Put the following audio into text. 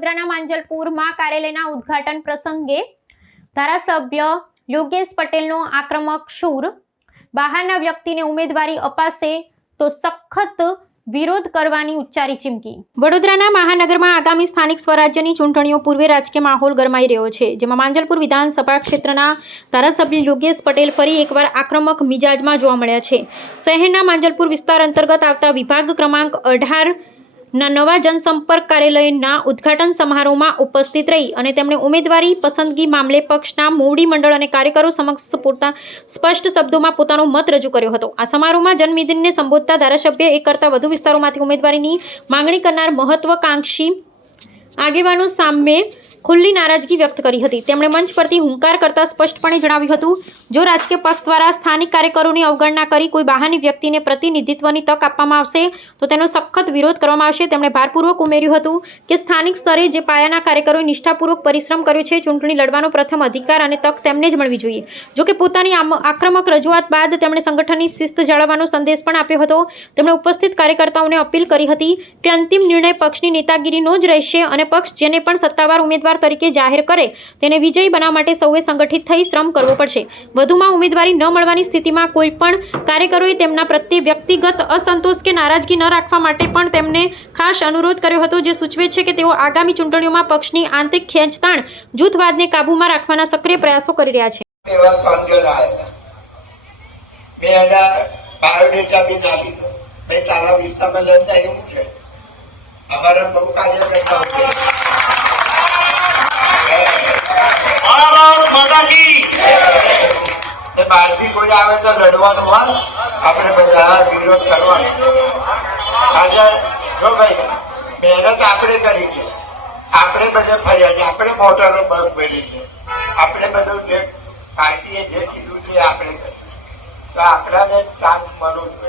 વડોદરાના માંજલપુરમાં કાર્યાલયના ઉદ્ઘાટન પ્રસંગે ધારાસભ્ય યોગેશ પટેલનો આક્રમક સૂર, બહારના વ્યક્તિને ઉમેદવારી અપાશે તો સખત વિરોધ કરવાની ઉચ્ચારી ચીમકી। વડોદરાના મહાનગરમાં આગામી સ્થાનિક સ્વરાજ્યની ચૂંટણીઓ પૂર્વે રાજકીય માહોલ ગરમાઈ રહ્યો છે, જેમાં માંજલપુર વિધાનસભા ક્ષેત્રના ધારાસભ્ય યોગેશ પટેલ ફરી એકવાર આક્રમક મિજાજમાં જોવા મળ્યા છે। શહેરના માંજલપુર વિસ્તાર અંતર્ગત આવતા વિભાગ ક્રમાંક 18 ના નવા જનસંપર્ક કાર્યાલયના ઉદ્ઘાટન સમારોહમાં ઉપસ્થિત રહી અને તેમણે ઉમેદવારી પસંદગી મામલે પક્ષના મોવડી મંડળ અને કાર્યકરો સમક્ષ સ્પષ્ટ શબ્દોમાં પોતાનો મત રજૂ કર્યો હતો। આ સમારોહમાં જનમેદનીને સંબોધતા ધારાસભ્ય એક કરતાં વધુ વિસ્તારોમાંથી ઉમેદવારીની માંગણી કરનાર મહત્વાકાંક્ષી આગેવાનો સામે ખુલ્લી નારાજગી વ્યક્ત કરી હતી। તેમણે મંચ પરથી હુંકાર કરતા સ્પષ્ટપણે જણાવ્યું હતું, જો રાજકીય પક્ષ દ્વારા સ્થાનિક કાર્યકરોની અવગણના કરી કોઈ બહારની વ્યક્તિને પ્રતિનિધિત્વની તક આપવામાં આવશે તો તેનો સખત વિરોધ કરવામાં આવશે। તેમણે ભારપૂર્વક ઉમેર્યું હતું કે સ્થાનિક સ્તરે જે પાયાના કાર્યકરોએ નિષ્ઠાપૂર્વક પરિશ્રમ કર્યો છે, ચૂંટણી લડવાનો પ્રથમ અધિકાર અને તક તેમને જ મળવી જોઈએ। જોકે પોતાની આક્રમક રજૂઆત બાદ તેમણે સંગઠનની શિસ્ત જાળવવાનો સંદેશ પણ આપ્યો હતો। તેમણે ઉપસ્થિત કાર્યકર્તાઓને અપીલ કરી હતી કે અંતિમ નિર્ણય પક્ષની નેતાગીરીનો જ રહેશે અને પક્ષ જેને પણ સત્તાવાર ઉમેદવાર તરીકે જાહેર કરે તેને વિજયી બનાવવા માટે સૌએ સંગઠિત થઈ શ્રમ કરવો પડશે। વધુમાં ઉમેદવારી ન મળવાની સ્થિતિમાં કોઈ પણ કાર્યકરોએ તેમના પ્રત્યે વ્યક્તિગત અસંતોષ કે નારાજગી ન રાખવા માટે પણ તેમને ખાસ અનુરોધ કર્યો હતો, જે સૂચવે છે કે તેઓ આગામી ચૂંટણીઓમાં પક્ષની આંતરિક ખેંચતાણ જૂથવાદને કાબૂમાં રાખવાના સક્રિય પ્રયાસો કરી રહ્યા છે। બહારથી કોઈ આવે તો લડવાનું હોય, આપણે બધા વિરોધ કરવાનો। આજે જો ભાઈ મહેનત આપણે કરી છે, આપણે બધે ફર્યા છે, આપણે મોટરો બસ ભરી છે, આપણે બધું જે પાર્ટીએ જે કીધું છે આપણે કર્યું, તો આપણાને ચાન્સ મળવો જોઈએ।